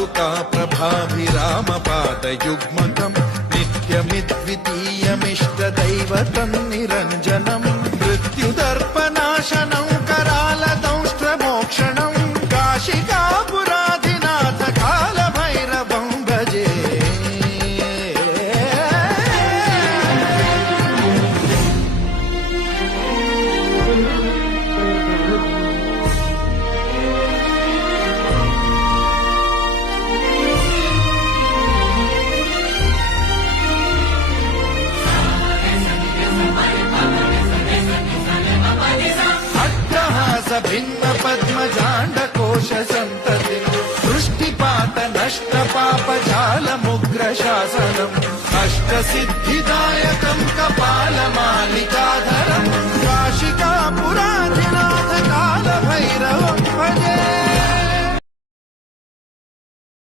पादुका प्रभाभिरामपादयुग्मकम् नित्यमिद्वितीयमिष्टदैवतं निरञ्जनम् मृत्युदर्पनाशनं करालदंष्ट्रमोक्षणं काशिकापुराधिनाथ कालभैरवं भजे। भिन्न पद्मजाण्डकोश सन्तति दृष्टिपात नष्ट पापजाल मुग्र शासनम् अष्टसिद्धिदायकम् कपालमालिकाधरम् काशिकापुराधिनाथ कालभैरवम् भजे।